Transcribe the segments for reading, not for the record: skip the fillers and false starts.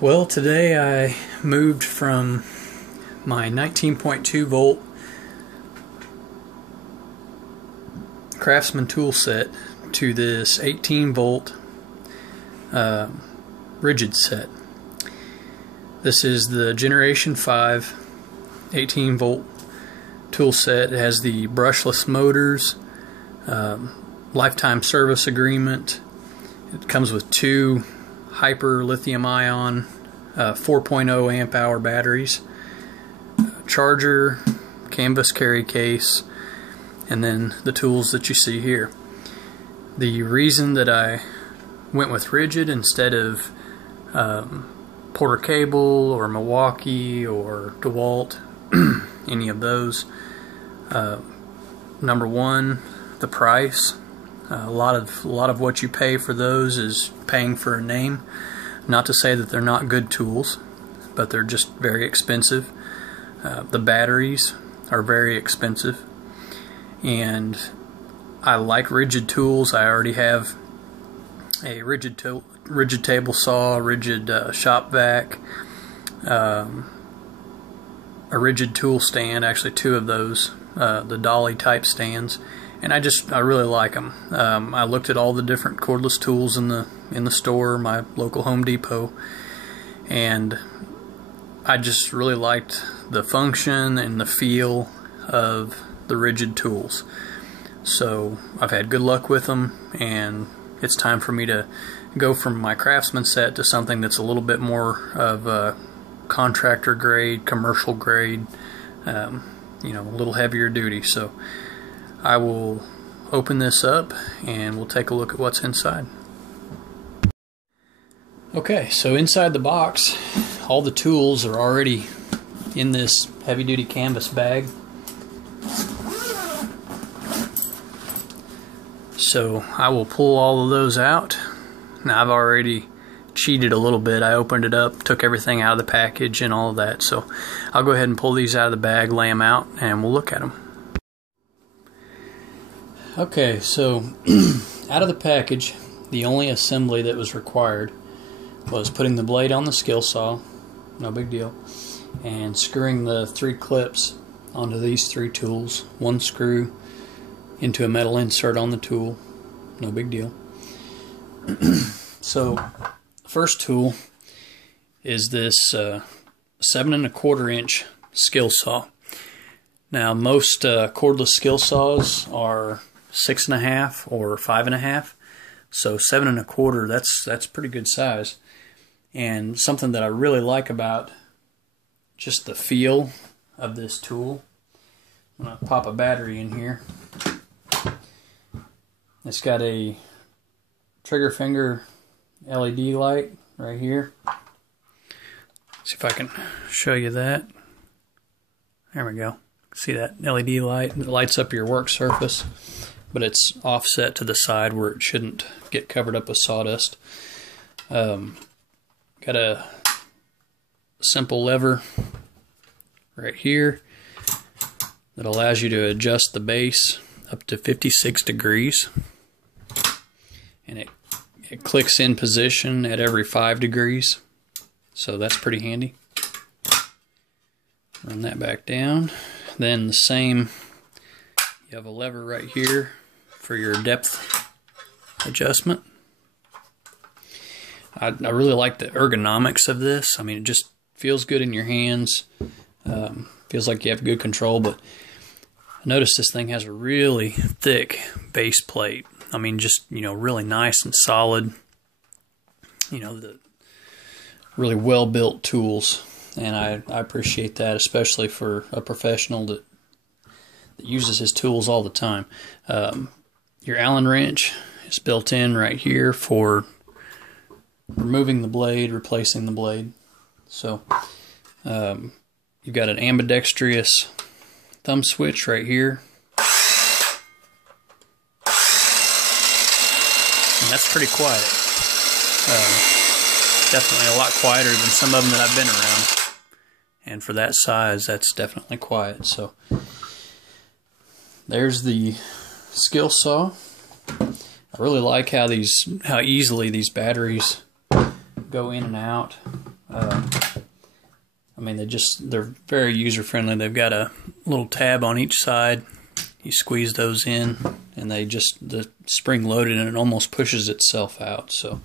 Well, today I moved from my 19.2 volt Craftsman tool set to this 18 volt Ridgid set. This is the Generation 5 18 volt tool set. It has the brushless motors, lifetime service agreement. It comes with two hyper lithium ion 4.0 amp hour batteries, charger, canvas carry case, and then the tools that you see here. The reason that I went with Ridgid instead of Porter Cable or Milwaukee or DeWalt, any of those, number one, the price. A lot of what you pay for those is paying for a name. Not to say that they're not good tools, but they're just very expensive. The batteries are very expensive, and I like Ridgid tools. I already have a Ridgid table saw, a Ridgid shop vac, a Ridgid tool stand, actually two of those, the dolly type stands. And I really like them. I looked at all the different cordless tools in the store, my local Home Depot, and I just really liked the function and the feel of the Ridgid tools. So I've had good luck with them, and it's time for me to go from my Craftsman set to something that's a little bit more of a contractor grade, commercial grade, a little heavier duty. So I will open this up and we'll take a look at what's inside. Okay, so inside the box, all the tools are already in this heavy-duty canvas bag. So I will pull all of those out. Now I've already cheated a little bit. I opened it up, took everything out of the package and all of that. So I'll go ahead and pull these out of the bag, lay them out, and we'll look at them. Okay, so out of the package, the only assembly that was required was putting the blade on the skill saw, no big deal, and screwing the three clips onto these three tools, one screw into a metal insert on the tool, no big deal. So the first tool is this 7 1/4 inch skill saw. Now most cordless skill saws are 6 1/2 or 5 1/2, so 7 1/4, that's pretty good size. And something that I really like about just the feel of this tool, I'm going to pop a battery in here. It's got a trigger finger LED light right here. See if I can show you that. There we go. See that LED light? It lights up your work surface, but it's offset to the side where it shouldn't get covered up with sawdust. Got a simple lever right here that allows you to adjust the base up to 56 degrees, and it clicks in position at every 5 degrees, so that's pretty handy. Run that back down. Then the same, you have a lever right here for your depth adjustment. I really like the ergonomics of this. I mean, it just feels good in your hands. Feels like you have good control, but I noticed this thing has a really thick base plate. I mean, just, really nice and solid. The really well-built tools. And I appreciate that, especially for a professional that uses his tools all the time. Your Allen wrench is built in right here for removing the blade, replacing the blade. So you've got an ambidextrous thumb switch right here. And that's pretty quiet. Definitely a lot quieter than some of them that I've been around. And for that size, that's definitely quiet. So there's the skill saw. I really like how easily these batteries go in and out I mean, they're very user friendly. They've got a little tab on each side. You squeeze those in, and the spring loaded, and it almost pushes itself out. So,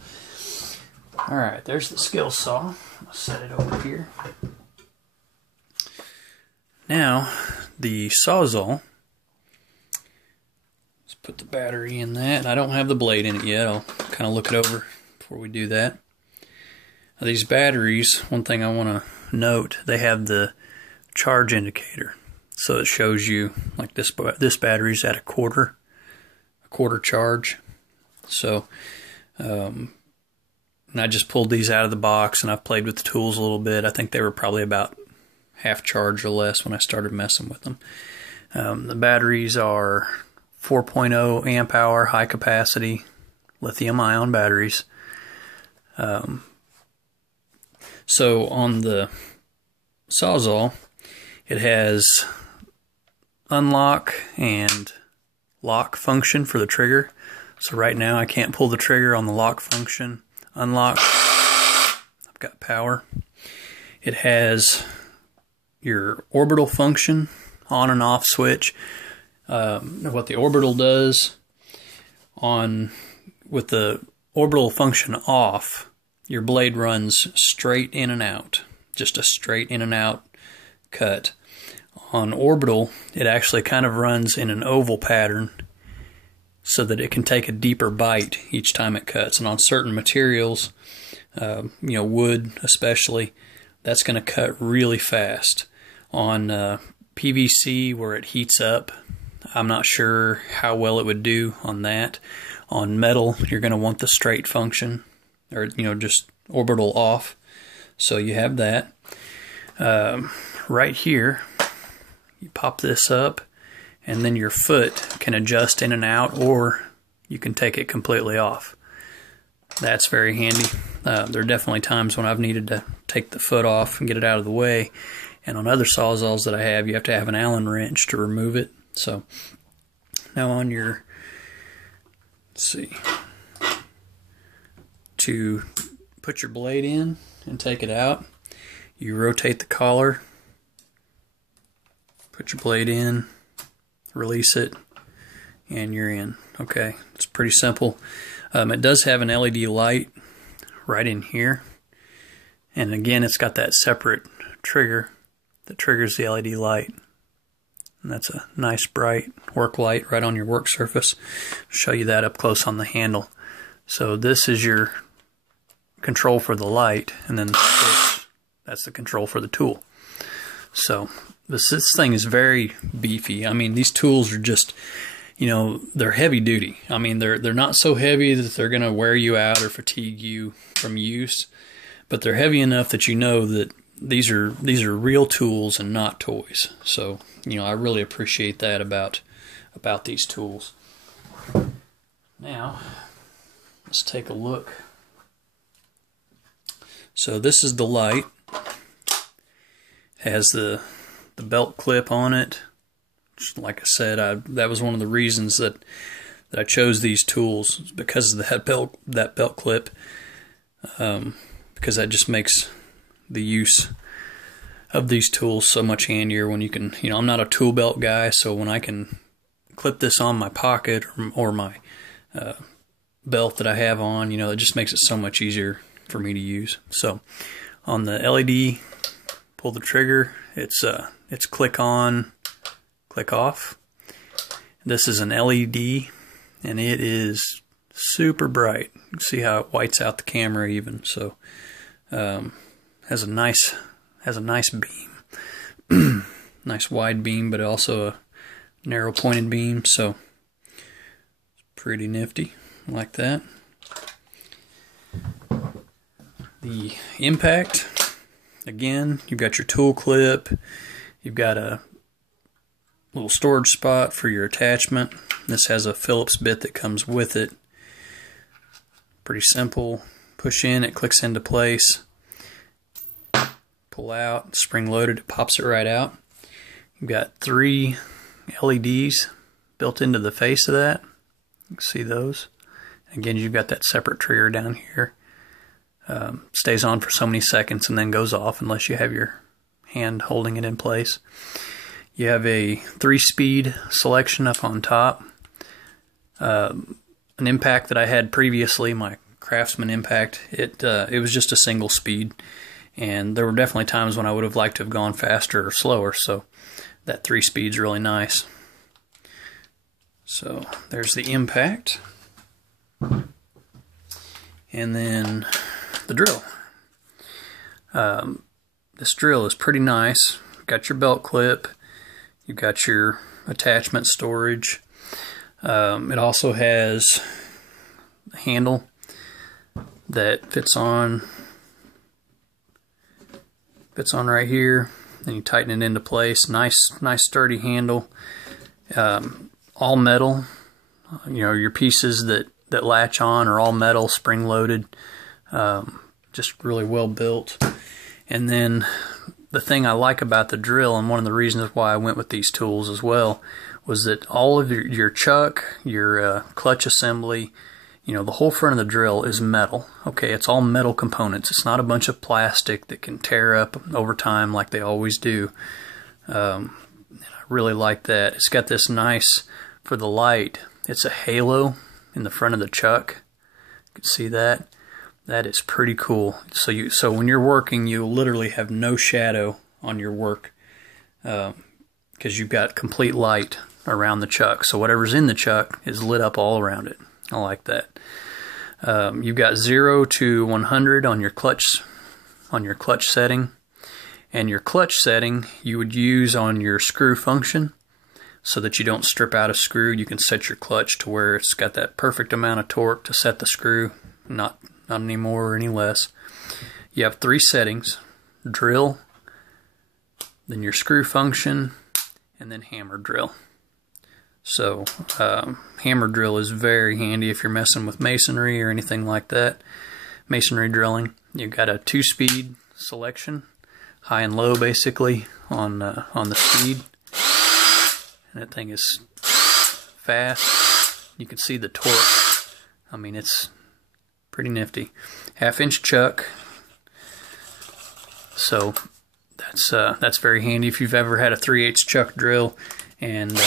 all right, there's the skill saw. I'll set it over here. Now, the Sawzall. Let's put the battery in that. I don't have the blade in it yet. I'll kind of look it over before we do that. Now, these batteries, one thing I want to note, they have the charge indicator. So it shows you, like this battery's at a quarter charge. So, and I just pulled these out of the box, and I've played with the tools a little bit. I think they were probably about half charge or less when I started messing with them. The batteries are 4.0 amp hour, high capacity, lithium ion batteries. So on the Sawzall, it has unlock and lock function for the trigger. So right now I can't pull the trigger on the lock function. Unlock, I've got power. It has your orbital function, on and off switch. What the orbital does, with the orbital function off, your blade runs straight in and out, just a straight in and out cut. On orbital, it actually kind of runs in an oval pattern so that it can take a deeper bite each time it cuts. And on certain materials, wood especially, that's going to cut really fast. On PVC, where it heats up, I'm not sure how well it would do on that. On metal, you're going to want the straight function, or just orbital off. So you have that. Right here, you pop this up, and then your foot can adjust in and out, or you can take it completely off. That's very handy. There are definitely times when I've needed to take the foot off and get it out of the way. And on other Sawzalls that I have, you have to have an Allen wrench to remove it. So now on your, let's see, to put your blade in and take it out, you rotate the collar, put your blade in, release it, and you're in. Okay, it's pretty simple. It does have an LED light right in here, and again, it's got that separate trigger that triggers the LED light, and that's a nice bright work light right on your work surface. I'll show you that up close on the handle. So this is your control for the light, and then the switch, that's the control for the tool. So this thing is very beefy. I mean, these tools are just, they're heavy duty. I mean, they're not so heavy that they're going to wear you out or fatigue you from use, but they're heavy enough that you know that these are real tools and not toys. So, I really appreciate that about these tools. Now, let's take a look. So this is the light. It has the belt clip on it. Like I said, that was one of the reasons that I chose these tools, because of that belt clip, because that just makes the use of these tools so much handier when you can, I'm not a tool belt guy, so when I can clip this on my pocket or my belt that I have on, it just makes it so much easier for me to use. So on the LED, pull the trigger, it's click on, click off. This is an LED, and it is super bright. You can see how it whites out the camera even. So has a nice beam, nice wide beam, but also a narrow pointed beam. So it's pretty nifty, like that. The impact, again, you've got your tool clip, you've got a little storage spot for your attachment. This has a Phillips bit that comes with it. Pretty simple. Push in, it clicks into place. Pull out, spring loaded, it pops it right out. You've got 3 LEDs built into the face of that. You can see those. Again, you've got that separate trigger down here. Stays on for so many seconds and then goes off unless you have your hand holding it in place. You have a 3-speed selection up on top. An impact that I had previously, my Craftsman impact, it was just a single speed, and there were definitely times when I would have liked to have gone faster or slower, so that 3 speed's really nice. So there's the impact, and then the drill. This drill is pretty nice. Got your belt clip, you've got your attachment storage. It also has a handle that fits on right here. Then you tighten it into place. Nice sturdy handle. All metal. You know, your pieces that latch on are all metal, spring loaded. Just really well built. And then the thing I like about the drill, and one of the reasons why I went with these tools as well, was that all of your chuck, your clutch assembly, you know, the whole front of the drill is metal. Okay, it's all metal components. It's not a bunch of plastic that can tear up over time like they always do. I really like that. It's got this nice, for the light, it's a halo in the front of the chuck. You can see that. That is pretty cool. So when you're working, you literally have no shadow on your work because you've got complete light around the chuck. So whatever's in the chuck is lit up all around it. I like that. You've got 0 to 100 on your clutch setting, and your clutch setting you would use on your screw function, so that you don't strip out a screw. You can set your clutch to where it's got that perfect amount of torque to set the screw, not any more or any less. You have 3 settings: drill, then your screw function, and then hammer drill. So hammer drill is very handy if you're messing with masonry or anything like that. Masonry drilling. You've got a 2-speed selection, high and low basically on the speed. And that thing is fast. You can see the torque. I mean, it's pretty nifty. 1/2-inch chuck. So that's very handy if you've ever had a 3/8 chuck drill and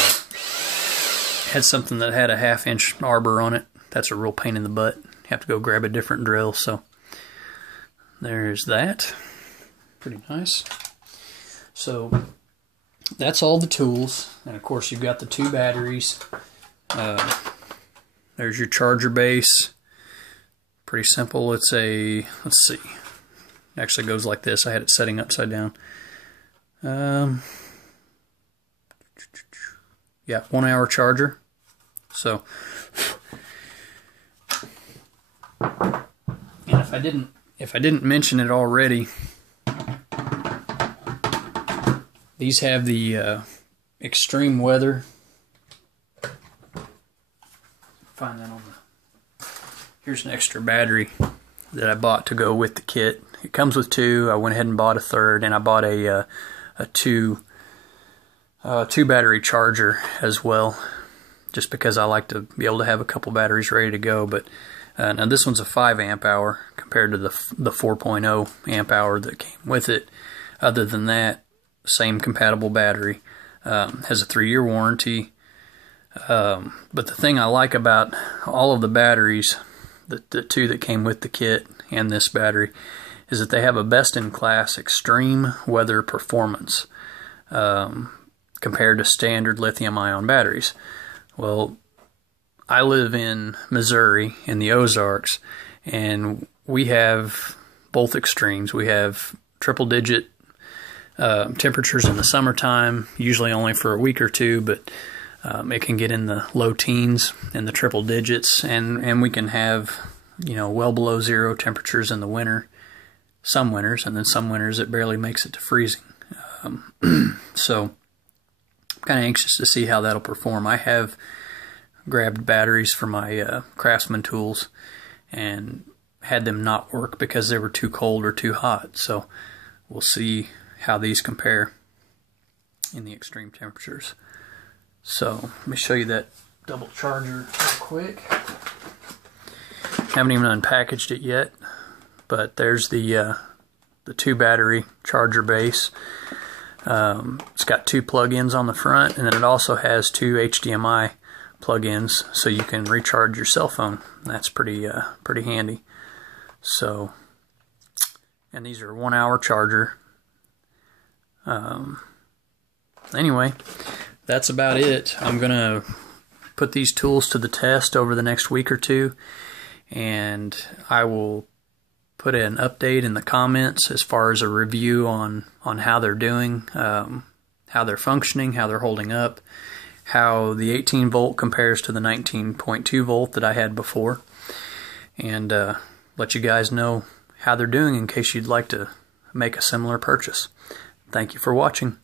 had something that had a 1/2-inch arbor on it. That's a real pain in the butt. You have to go grab a different drill. So there's that. Pretty nice. So that's all the tools, and of course you've got the 2 batteries. There's your charger base. Pretty simple. It's a, let's see, it actually goes like this. I had it setting upside down. Yeah, 1-hour charger. So, and if I didn't mention it already, these have the extreme weather. Find that on the. Here's an extra battery that I bought to go with the kit. It comes with 2. I went ahead and bought a 3rd, and I bought a 2 battery charger as well, just because I like to be able to have a couple batteries ready to go. But now this one's a 5 amp hour compared to the 4.0 amp hour that came with it. Other than that, same compatible battery. Has a 3-year warranty. But the thing I like about all of the batteries, the 2 that came with the kit and this battery, is that they have a best-in-class extreme weather performance compared to standard lithium-ion batteries. Well, I live in Missouri in the Ozarks, and we have both extremes. We have triple-digit temperatures in the summertime, usually only for a week or 2, but it can get in the low teens and the triple digits, and we can have, you know, well below 0 temperatures in the winter, some winters, and then some winters it barely makes it to freezing. So I'm kind of anxious to see how that'll perform. I have grabbed batteries for my Craftsman tools and had them not work because they were too cold or too hot. So we'll see how these compare in the extreme temperatures. So let me show you that double charger real quick. Haven't even unpackaged it yet, but there's the 2 battery charger base. It's got 2 plug-ins on the front, and then it also has 2 HDMI plug-ins, so you can recharge your cell phone. That's pretty handy. So, and these are 1-hour charger. Anyway, that's about it. I'm gonna put these tools to the test over the next week or two, and I will put an update in the comments as far as a review on how they're doing, how they're functioning, how they're holding up, how the 18 volt compares to the 19.2 volt that I had before, and let you guys know how they're doing in case you'd like to make a similar purchase. Thank you for watching.